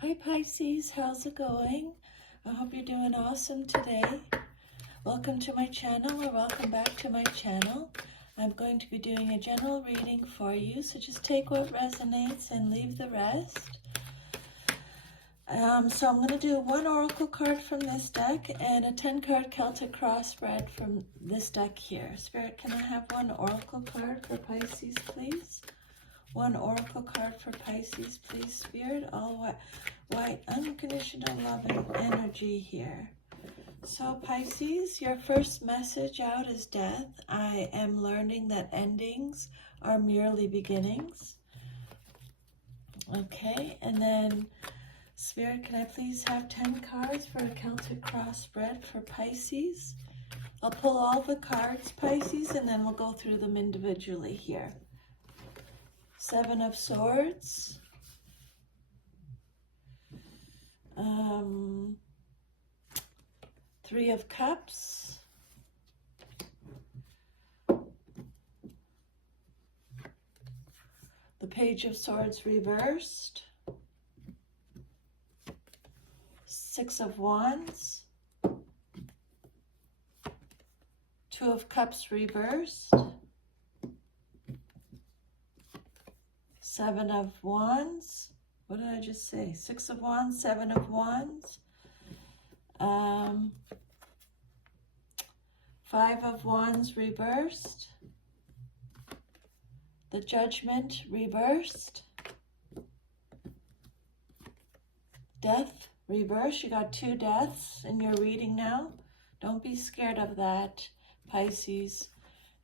Hi Pisces, how's it going? I hope you're doing awesome today. Welcome to my channel, or welcome back to my channel. I'm going to be doing a general reading for you, so just take what resonates and leave the rest. So I'm going to do one oracle card from this deck and a 10-card Celtic cross spread from this deck here. Spirit, can I have one oracle card for Pisces, please? One oracle card for Pisces, please, Spirit. All white, unconditional loving energy here. So Pisces, your first message out is death. I am learning that endings are merely beginnings. Okay, and then Spirit, can I please have 10 cards for a Celtic cross spread for Pisces? I'll pull all the cards, Pisces, and then we'll go through them individually here. 7 of Swords, 3 of Cups, the Page of Swords reversed, 6 of Wands, 2 of Cups reversed, 7 of Wands, what did I just say? 6 of Wands, 7 of Wands, 5 of Wands reversed, the Judgment reversed, Death reversed. You got 2 deaths in your reading now. Don't be scared of that, Pisces.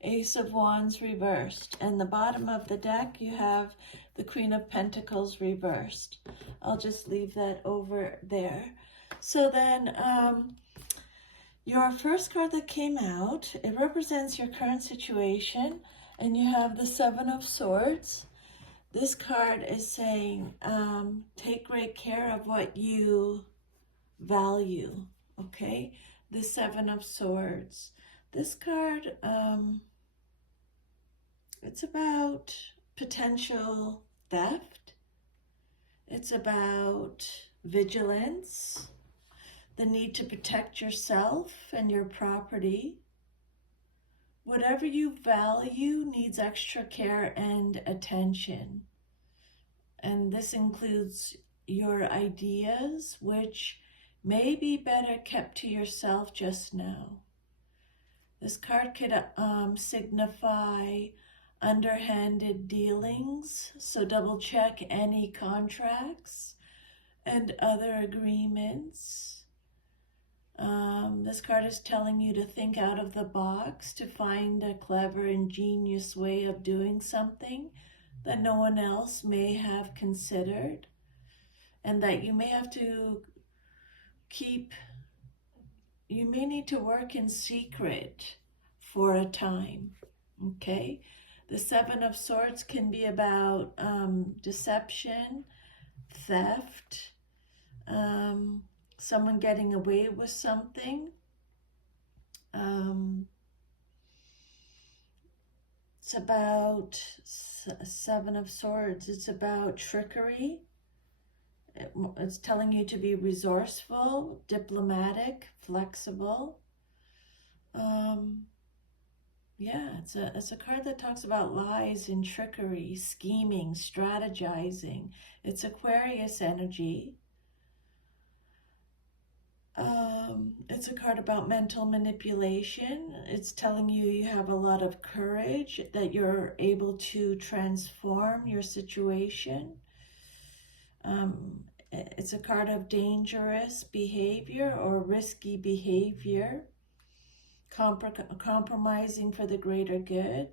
Ace of Wands reversed. And the bottom of the deck, you have the Queen of Pentacles reversed. I'll just leave that over there. So then, your first card that came out, it represents your current situation, and you have the 7 of Swords. This card is saying, take great care of what you value, okay? The 7 of Swords. This card, it's about potential theft. It's about vigilance, the need to protect yourself and your property. Whatever you value needs extra care and attention. And this includes your ideas, which may be better kept to yourself just now. This card could signify underhanded dealings, so double check any contracts and other agreements. This card is telling you to think out of the box, to find a clever, ingenious way of doing something that no one else may have considered, and that you may have to you may need to work in secret for a time, okay? The 7 of Swords can be about deception, theft, someone getting away with something. It's about 7 of Swords. It's about trickery. It's telling you to be resourceful, diplomatic, flexible. Yeah, it's a card that talks about lies and trickery, scheming, strategizing. It's Aquarius energy. It's a card about mental manipulation. It's telling you you have a lot of courage, that you're able to transform your situation. It's a card of dangerous behavior or risky behavior, compromising for the greater good.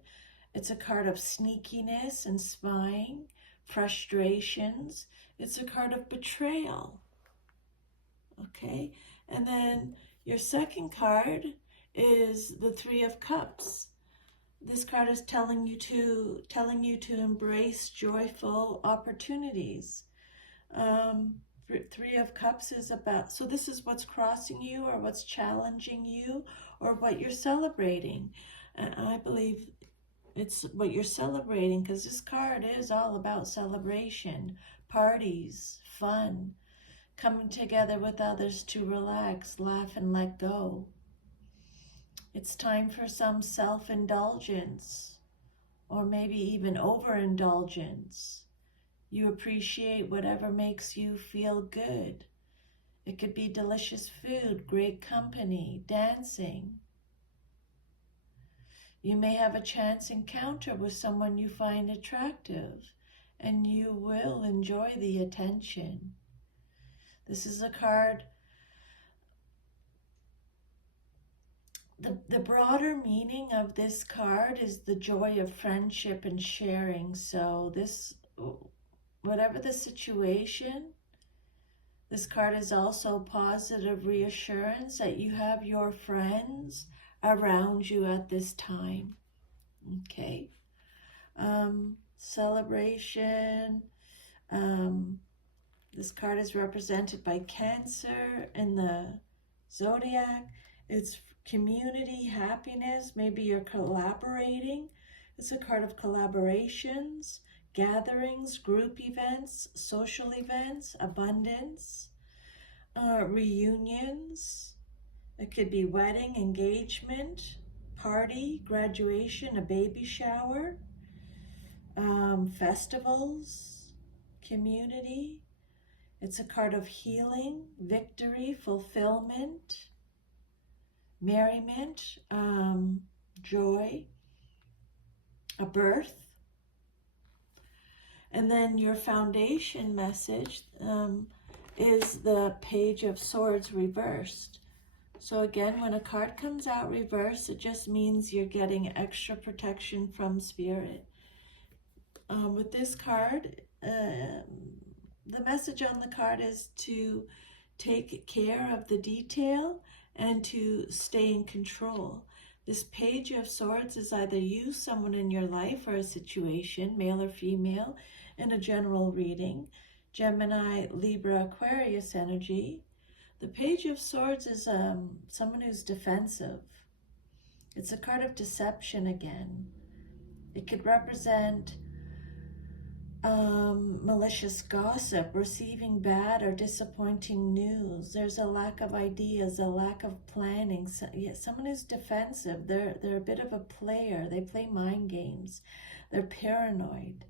It's a card of sneakiness and spying, frustrations. It's a card of betrayal. Okay, and then your second card is the 3 of Cups. This card is telling you to embrace joyful opportunities. 3 of Cups is about, so this is what's crossing you, or what's challenging you, or what you're celebrating. And I believe it's what you're celebrating, because this card is all about celebration, parties, fun. coming together with others to relax, laugh, and let go. It's time for some self-indulgence, or maybe even overindulgence. You appreciate whatever makes you feel good. It could be delicious food, great company, dancing. You may have a chance encounter with someone you find attractive, and you will enjoy the attention. This is a card. The broader meaning of this card is the joy of friendship and sharing. So this, whatever the situation, this card is also positive reassurance that you have your friends around you at this time. Okay. Celebration. This card is represented by Cancer in the zodiac. It's community, happiness. Maybe you're collaborating. It's a card of collaborations, gatherings, group events, social events, abundance, reunions. It could be wedding, engagement, party, graduation, a baby shower, festivals, community. It's a card of healing, victory, fulfillment, merriment, joy, a birth. And then your foundation message is the Page of Swords reversed. So again, when a card comes out reversed, it just means you're getting extra protection from Spirit. With this card, the message on the card is to take care of the detail and to stay in control. This Page of Swords is either you, someone in your life, or a situation, male or female, in a general reading. Gemini, Libra, Aquarius energy. The Page of Swords is someone who's defensive. It's a card of deception again. It could represent malicious gossip, receiving bad or disappointing news. There's a lack of ideas, a lack of planning. So, yeah, someone who's defensive. They're a bit of a player. They play mind games. They're paranoid.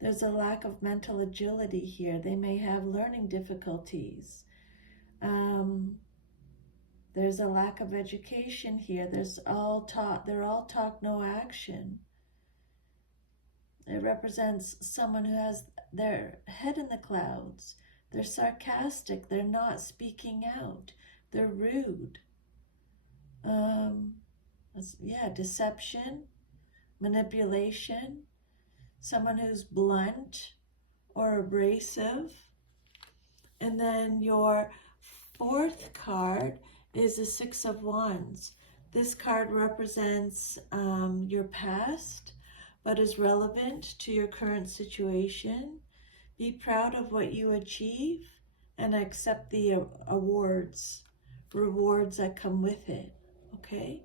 There's a lack of mental agility here. They may have learning difficulties. There's a lack of education here. They're all talk, no action. It represents someone who has their head in the clouds. They're sarcastic. They're not speaking out. They're rude. Deception, manipulation, someone who's blunt or abrasive. And then your fourth card is the Six of Wands. This card represents your past, but is relevant to your current situation. Be proud of what you achieve and accept the rewards that come with it, okay?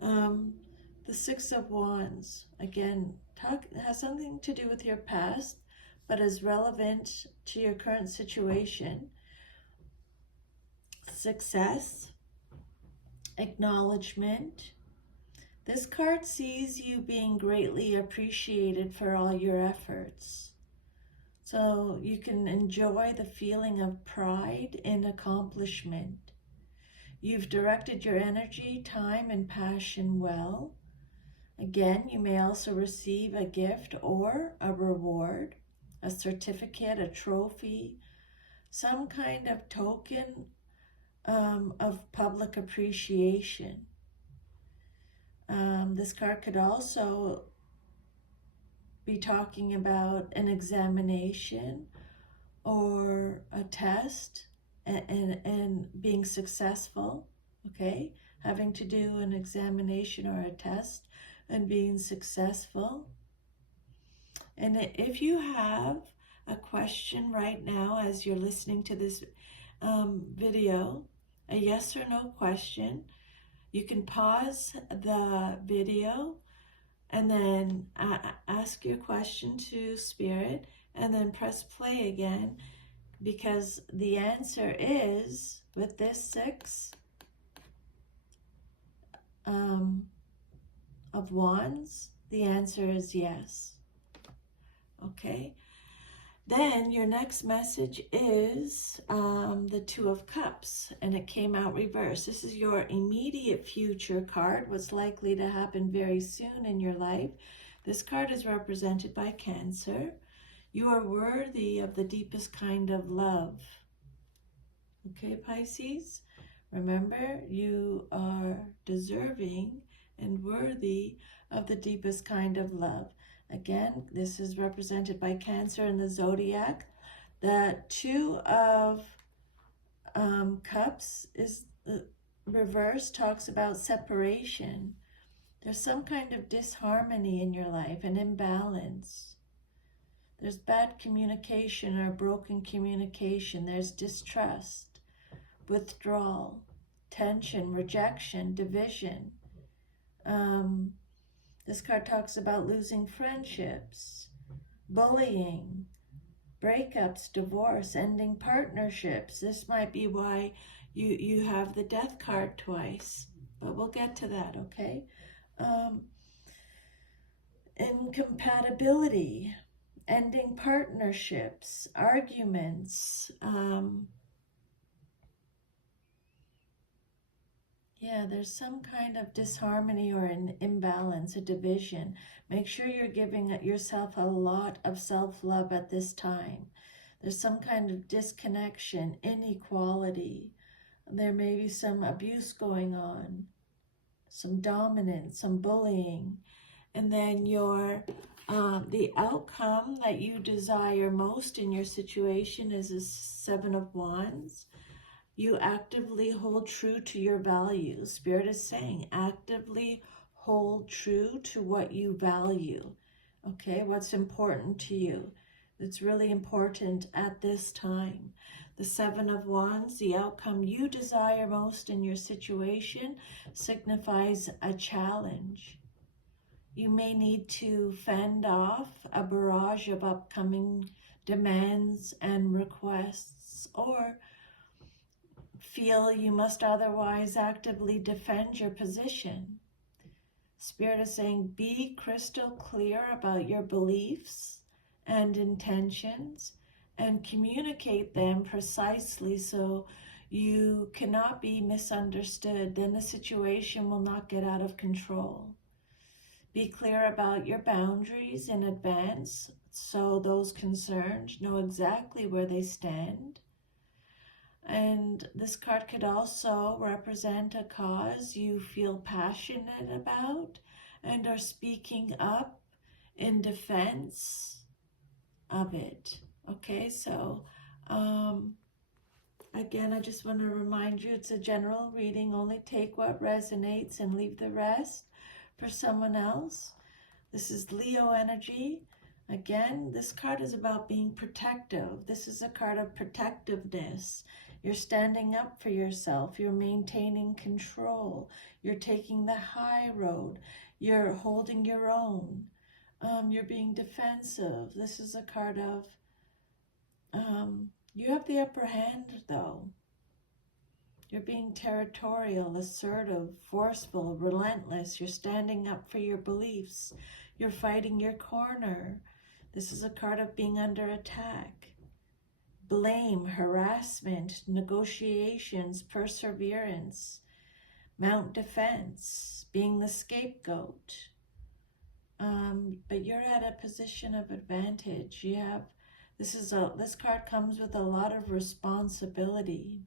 The Six of Wands, again, has something to do with your past, but is relevant to your current situation. Success, acknowledgement. This card sees you being greatly appreciated for all your efforts. So you can enjoy the feeling of pride in accomplishment. You've directed your energy, time, and passion well. Again, you may also receive a gift or a reward, a certificate, a trophy, some kind of token of public appreciation. This card could also be talking about an examination or a test and being successful, okay? Having to do an examination or a test and being successful. And if you have a question right now as you're listening to this video, a yes or no question, you can pause the video and then ask your question to Spirit and then press play again. because the answer is, with this 6 of Wands, the answer is yes. Okay, then your next message is the 2 of Cups, and it came out reversed. This is your immediate future card, what's likely to happen very soon in your life. This card is represented by Cancer. You are worthy of the deepest kind of love. Okay, Pisces? Remember, you are deserving and worthy of the deepest kind of love. Again, this is represented by Cancer in the zodiac. The 2 of Cups is reverse, talks about separation. There's some kind of disharmony in your life, an imbalance. There's bad communication or broken communication. There's distrust, withdrawal, tension, rejection, division. This card talks about losing friendships, bullying, breakups, divorce, ending partnerships. This might be why you have the Death card twice, but we'll get to that, okay? Incompatibility, ending partnerships, arguments. Yeah, there's some kind of disharmony or an imbalance, a division. Make sure you're giving yourself a lot of self-love at this time. There's some kind of disconnection, inequality. There may be some abuse going on, some dominance, some bullying. And then the outcome that you desire most in your situation is a 7 of Wands. You actively hold true to your values. Spirit is saying, actively hold true to what you value. Okay, what's important to you. It's really important at this time. The 7 of Wands, the outcome you desire most in your situation, signifies a challenge. You may need to fend off a barrage of upcoming demands and requests, or feel you must otherwise actively defend your position. Spirit is saying, be crystal clear about your beliefs and intentions and communicate them precisely so you cannot be misunderstood. Then the situation will not get out of control. Be clear about your boundaries in advance so those concerned know exactly where they stand. And this card could also represent a cause you feel passionate about and are speaking up in defense of it. Okay, so again, I just want to remind you, it's a general reading. Only take what resonates and leave the rest for someone else. This is Leo energy. Again, this card is about being protective. This is a card of protectiveness. You're standing up for yourself. You're maintaining control. You're taking the high road. You're holding your own. You're being defensive. This is a card of, you have the upper hand though. You're being territorial, assertive, forceful, relentless. You're standing up for your beliefs. You're fighting your corner. This is a card of being under attack. Blame, harassment, negotiations, perseverance, mount defense, being the scapegoat. But you're at a position of advantage. This card comes with a lot of responsibility,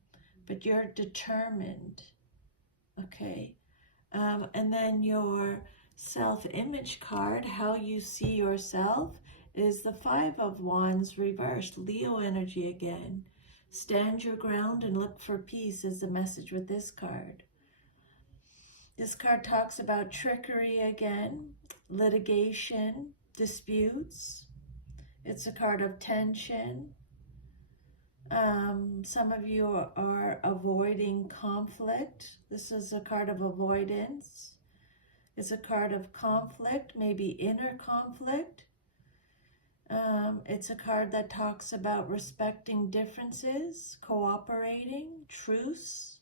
but you're determined. Okay. And then your self-image card, how you see yourself, is the 5 of Wands reversed, Leo energy again. Stand your ground and look for peace is the message with this card. This card talks about trickery again, litigation, disputes. It's a card of tension. Some of you are avoiding conflict. This is a card of avoidance. It's a card of conflict, maybe inner conflict. It's a card that talks about respecting differences, cooperating, truce.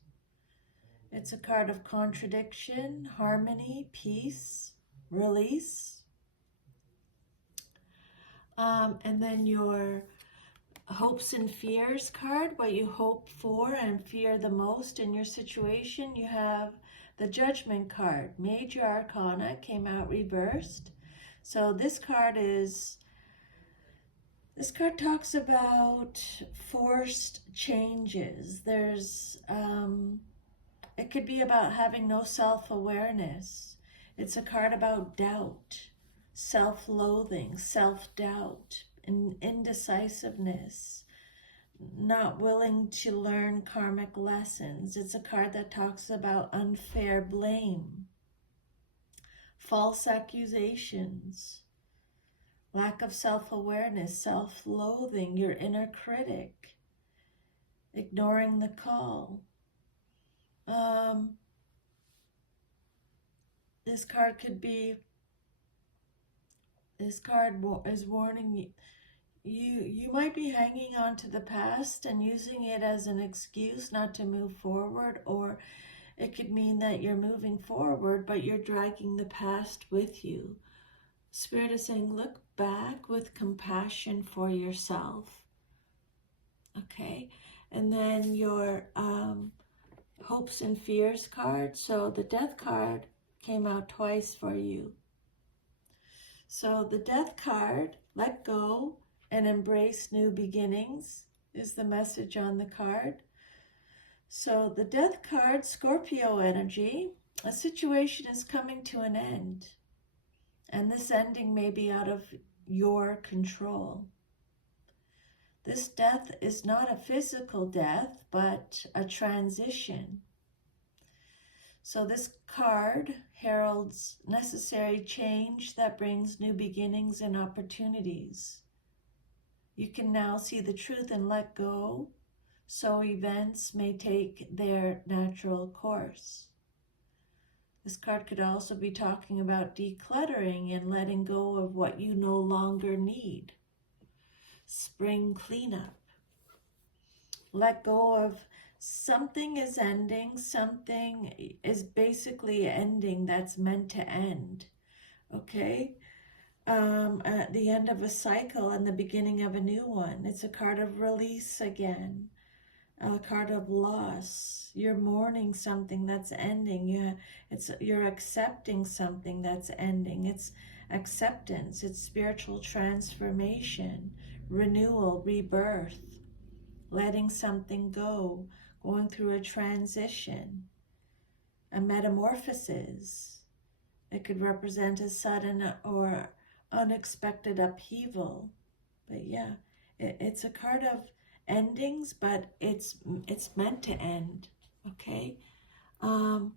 It's a card of contradiction, harmony, peace, release. And then your hopes and fears card, what you hope for and fear the most in your situation. You have the Judgment card, Major Arcana, came out reversed. So this card talks about forced changes. It could be about having no self-awareness. It's a card about doubt, self-loathing, self-doubt, and indecisiveness, not willing to learn karmic lessons. It's a card that talks about unfair blame, false accusations, lack of self-awareness, self-loathing, your inner critic, ignoring the call. This card is warning you might be hanging on to the past and using it as an excuse not to move forward, or it could mean that you're moving forward but you're dragging the past with you. Spirit is saying, look back with compassion for yourself. Okay, and then your hopes and fears card. So the Death card came out twice for you. So the Death card, let go and embrace new beginnings, is the message on the card. So the Death card, Scorpio energy, a situation is coming to an end. And this ending may be out of your control. This death is not a physical death, but a transition. So this card heralds necessary change that brings new beginnings and opportunities. You can now see the truth and let go, so events may take their natural course. This card could also be talking about decluttering and letting go of what you no longer need. Spring cleanup. Let go of something is ending, something is basically ending that's meant to end. Okay? At the end of a cycle and the beginning of a new one. It's a card of release again. A card of loss. You're mourning something that's ending. You're accepting something that's ending. It's acceptance. It's spiritual transformation, renewal, rebirth, letting something go, going through a transition, a metamorphosis. It could represent a sudden or unexpected upheaval. But yeah, it's a card of endings, but it's meant to end. Okay. And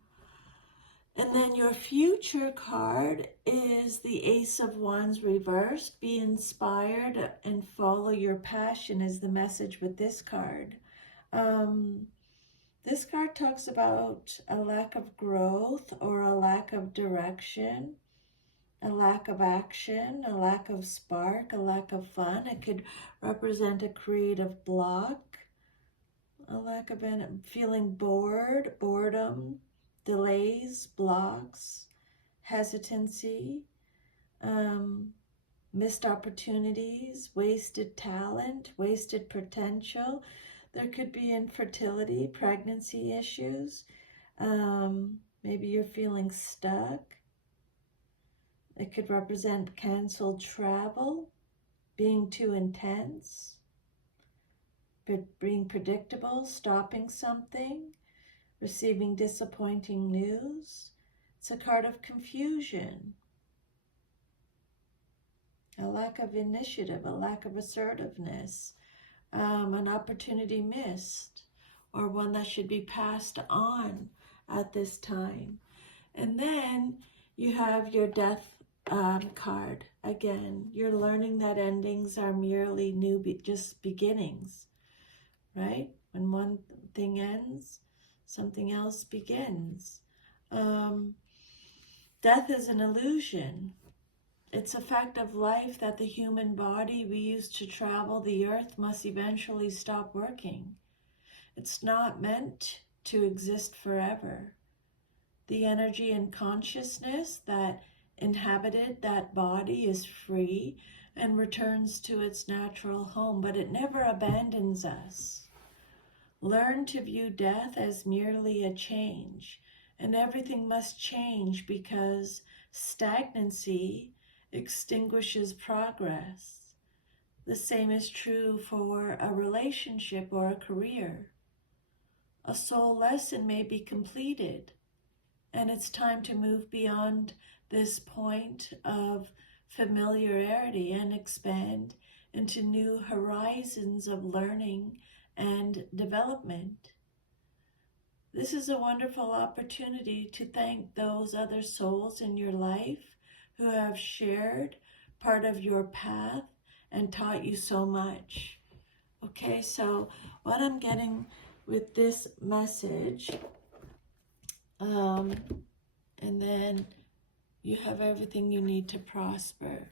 then your future card is the Ace of Wands reversed. Be inspired and follow your passion is the message with this card. This card talks about a lack of growth or a lack of direction, a lack of action, a lack of spark, a lack of fun. It could represent a creative block, a lack of feeling bored, boredom, delays, blocks, hesitancy, missed opportunities, wasted talent, wasted potential. There could be infertility, pregnancy issues. Maybe you're feeling stuck. It could represent canceled travel, being too intense, being predictable, stopping something, receiving disappointing news. It's a card of confusion, a lack of initiative, a lack of assertiveness, an opportunity missed, or one that should be passed on at this time. And then you have your Death card. Again, you're learning that endings are merely just beginnings, right? When one thing ends, something else begins. Death is an illusion. It's a fact of life that the human body we use to travel the earth must eventually stop working. It's not meant to exist forever. The energy and consciousness that inhabited that body is free and returns to its natural home, but it never abandons us. Learn to view death as merely a change, and everything must change because stagnancy extinguishes progress. The same is true for a relationship or a career. A soul lesson may be completed, and it's time to move beyond this point of familiarity and expand into new horizons of learning and development. This is a wonderful opportunity to thank those other souls in your life who have shared part of your path and taught you so much. Okay, so what I'm getting with this message, and then you have everything you need to prosper.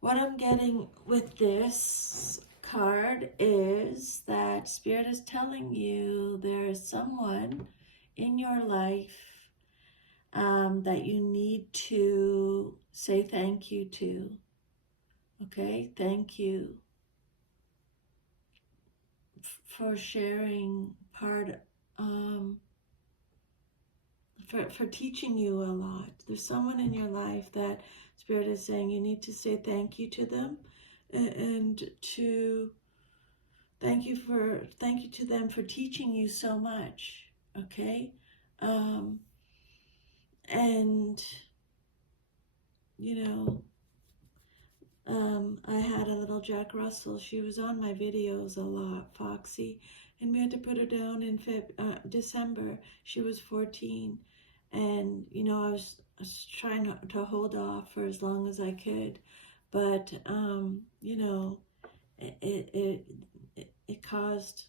What I'm getting with this card is that Spirit is telling you there is someone in your life that you need to say thank you to. Okay, thank you for sharing part, for teaching you a lot. There's someone in your life that Spirit is saying you need to say thank you to them, and to thank you to them for teaching you so much. Okay, and you know, I had a little Jack Russell. She was on my videos a lot, Foxy, and we had to put her down in December. She was 14, and you know, I was trying to hold off for as long as I could, but you know, it caused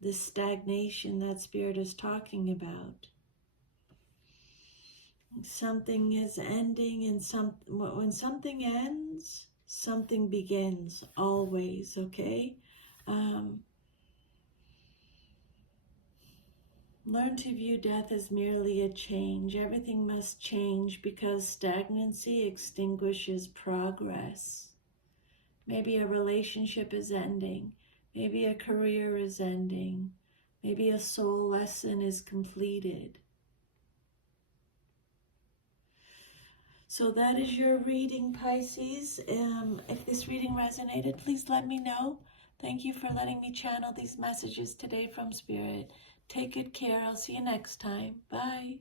this stagnation that Spirit is talking about. Something is ending, and when something ends, something begins, always. Okay, learn to view death as merely a change. Everything must change because stagnancy extinguishes progress. Maybe a relationship is ending, maybe a career is ending, maybe a soul lesson is completed. So that is your reading, Pisces. If this reading resonated, please let me know. Thank you for letting me channel these messages today from Spirit. Take good care. I'll see you next time. Bye.